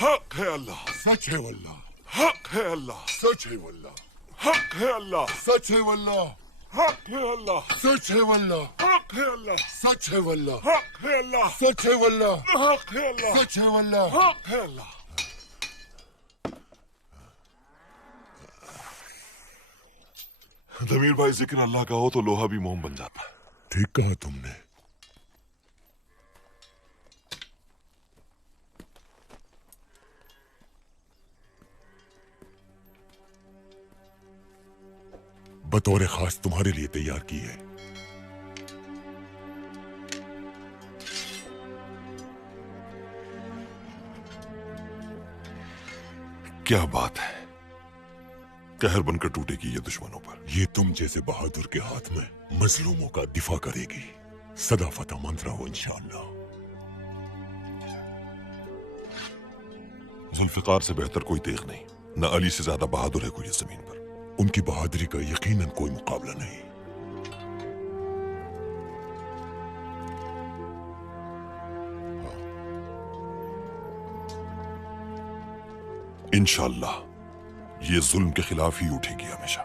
हक है अल्लाह, सच है वल्लाह, हक है अल्लाह, सच है वल्लाह, हक है अल्लाह, सच है वल्लाह, हक है अल्लाह, सच है वल्लाह, हक है अल्लाह, सच है वल्लाह, हक है अल्लाह, सच है वल्लाह, हक है अल्लाह, सच है वल्लाह। हक है अल्लाह। जमीर भाई, जिक्र अल्लाह का हो तो लोहा भी मोम बन जाता है। ठीक कहा तुमने। बतौर खास तुम्हारे लिए तैयार की है। क्या बात है, कहर बनकर टूटेगी ये दुश्मनों पर। ये तुम जैसे बहादुर के हाथ में मजलूमों का दिफा करेगी। सदा फतह मंद रहो इंशाअल्लाह। जुल्फिकार से बेहतर कोई तेग नहीं, न अली से ज्यादा बहादुर है कोई इस जमीन पर। उनकी बहादुरी का यकीनन कोई मुकाबला नहीं। इंशाअल्लाह ये जुल्म के खिलाफ ही उठेगी हमेशा।